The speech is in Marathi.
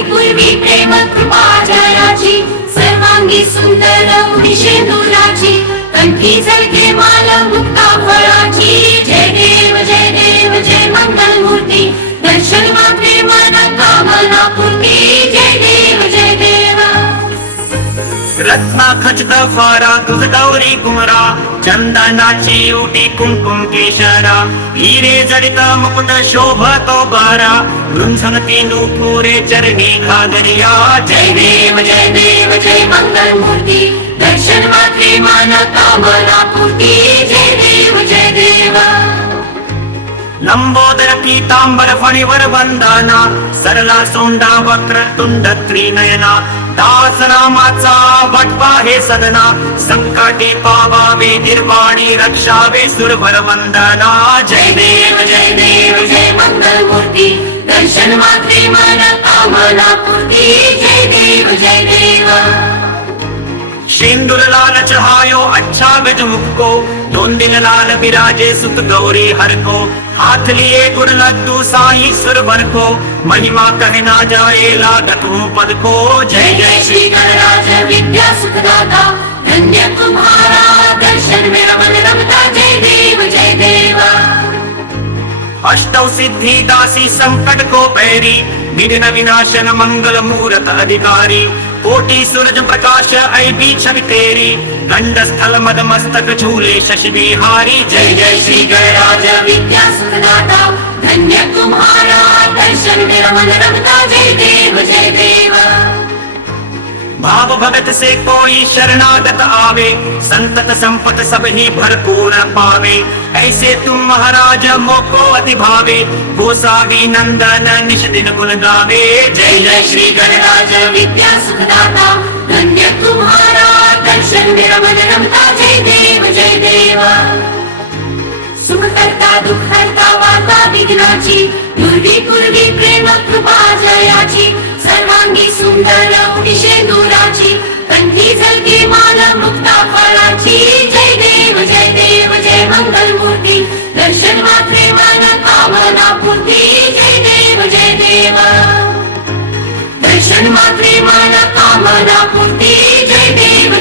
पूर्वी प्रेम कृपा जयाची सर्वांगी सुंदर उदिशेंदुराची कंठी झळके माल मुक्ता फळाची जय देव जय मंगल मूर्ती दर्शन मात्रे मन कामना पूर्ती जय देव रत्ना खचित फारा तुझ गौरी कुमरा चंदनाची उटी कुंकुम केशरा हिरे जडित मुकुट शोभतो बारा रुंझनती नूपुरे चरणी घागरिया जय देव जय मंगल मूर्ती दर्शन मात्रे मन कामना पूर्ती जय देव लंबोदर पीतांबर फणीवर वंदना सरला सोंडा वक्र तुंड त्रिनयना दास रामाचा वटवा हे सदना संकटी पावावे निर्वाणी रक्षावे सुरभर वंदना जय देव जय मंगल मूर्ती दर्शन मात्रे मन कामना पूर्ती जय देव शेंदुर लाल चहायो अच्छा गज मुख को दोन दिन लाल विराजे सुत गौरी हर को हाथ लिए गुण लड्डू साई सुरभर को महिमा कहना जाए लागत पद को जय श्री गणराज विद्या सुखदाता धन्य तुम्हारा दर्शन मेरा मन रमता जय देव अष्टौ सिद्धि दासी संकट को पैरी विघ्न विनाशन मंगल मूरत अधिकारी कोटि सूरज प्रकाश ऐबी छवि तेरी गंड स्थल मद मस्तक झूले शशि बिहारी जय श्री गणराज विद्या सुखदाता धन्य तुम्हारा दर्शन मेरा मन रमता जय देव भाव भगत से कोई शरणागत आवे संतत संपत सब ही भरपूर पावे ऐसे तुम महाराज मोको अति भावे गोसावी नंदन निश दिन गुण गावे जय श्री गणराज विद्या सुखदाता धन्य तुम्हारा दर्शन मेरा मन रमता जय देव सुख करता दुख हरता वार्ता विघ्नाची पूर्वी प्रेम कृपा जयाची सर्वांगी सुंदर उदिशेंदुराची कंठी झळके माल मुक्ता फळाची जय देव जय मंगल मूर्ती दर्शन मात्रे मन कामना पूर्ती जय देव दर्शन मात्रे मन कामना पूर्ती जय देव